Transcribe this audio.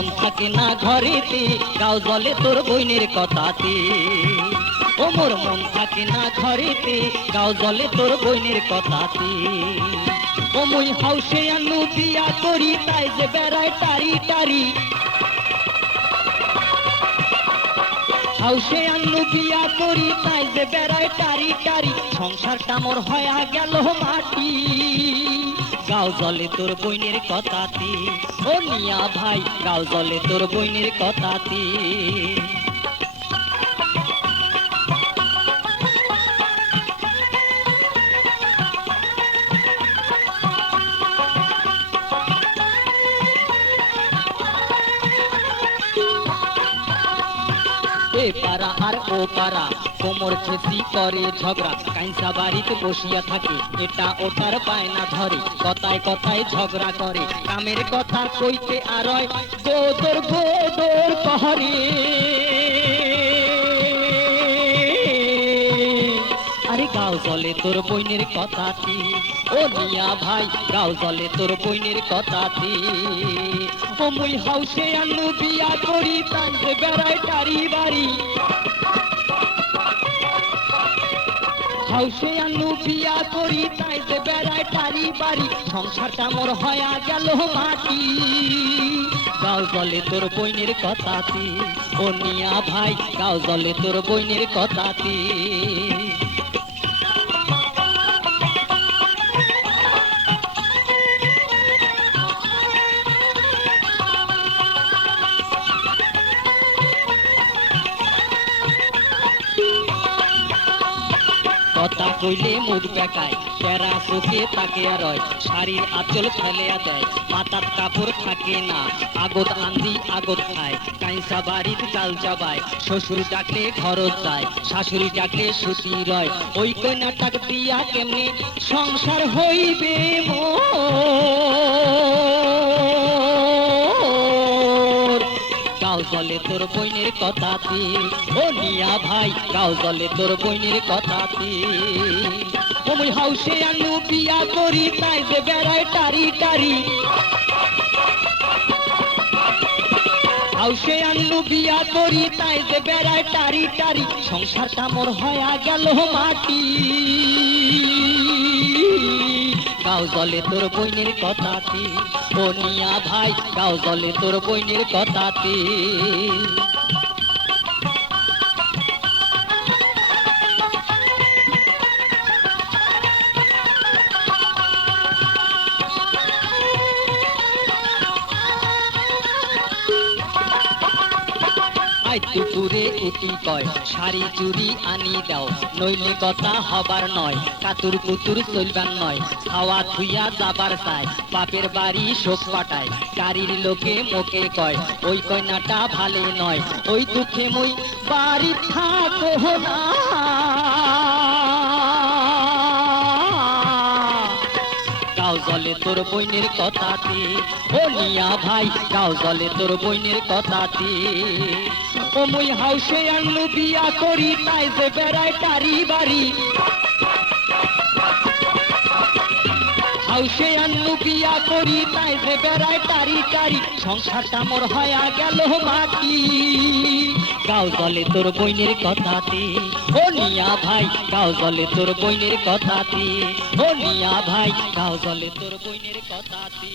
মন থাকে না ঘরেতে, গাও জলে তোর বইনের কথাতে। ও মোর মন থাকে না ঘরেতে, গাও জলে তোর বইনের কথাতে। ও মুই হাউসে আনু বিয়া করি, তাই যে বেড়ায় টারি টারি। হাউসে আনু বিয়া করি, তাই যে বেড়ায় টারি টারি। সংসারটা মোর হয়া গেল মাটি, গাও জলে তোর বইনের কথাতে। ও মিয়া ভাই, গাও জলে তোর বইনের কথাতে। এ পাড়া আর ও পাড়া কোমর ছেঁচি করে ঝগড়া, কাইনসা বাড়িতে বসিয়া থাকে, এটা ওটার পায়না ধরে, কথায় কথায় ঝগড়া করে, কামের কথা কইতে আর গোদর গোদর কহরে। আরে গাও জলে তোর বইনের কথাতে। ও মিয়া ভাই, গাও জলে তোর বইনের কথাতে। ও মুই হাউসে আনু বিয়া করি, তাই যে বেড়ায় টারি বাড়ি। হাউসে আনু বিয়া করি, তাই যে বেড়ায় টারি বাড়ি। সংসারটা মোর হয়া গেল মাটি, গাও জলে তোর বইনের কথাতে। ও মিয়া ভাই, গাও জলে তোর বইনের কথাতে। কথা কইলে মুখ বেকায়, টেরা চোখে তাকে আর শাড়ির আঁচল ফেলিয়া দেয়, মাথার কাপড় থাকে না, আগত আন্দি আগত খায়, কাইসা বাড়ির চাল চাবায়, শ্বশুর ডাকলে ঘরত যায়, শাশুড়ি ডাকলে সুতি রয়। ওই কন্যাটাক দিয়া কেমনে সংসার হইবে মোর, গাও জলে তোর বইনের কথাতে। ও মিয়া ভাই, গাও জলে তোর বইনের কথাতে। ও মুই হাউসে আনু বিয়া করি, তাই যে বেড়ায় টারি টারি। হাউসে আনু বিয়া করি, তাই যে বেড়ায় টারি টারি। সংসারটা মোর হয়া গেল মাটি, গাও জলে তোর বইনের কথাতে। ও মিয়া ভাই, গাও জলে তোর বইনের কথাতে। আই দুপুরে উঠি কয়, শাড়ি চুরি আনি দাও, নইলে কথা হবার নয়, কাতুর কুতুর চলবার নয়, খাওয়া ধুইয়া যাবার চায়, বাপের বাড়ি শোক পাঠায়, গাড়ির লোকে মোকে কয়, ওই কন্যাটা ভালে নয়, ওই দুঃখে মই বাড়ি থাকো না। গাও জলে তোর বইনের কথাতে। ও মিয়া ভাই, গাও জলে তোর বইনের কথাতে। ও মুই হাউসে আনু বিয়া করি, তাই যে বেড়ায় টারি বাড়ি। হাউসে আনু বিয়া করি, তাই যে বেড়ায় টারি টারি। সংসারটা মোর হয়া গেল মাটি, গাও জলে তোর বইনের কথাতে। ও মিয়া ভাই, গাও জলে তোর বইনের কথাতে। ও মিয়া ভাই, গাও জলে তোর বইনের কথাতে।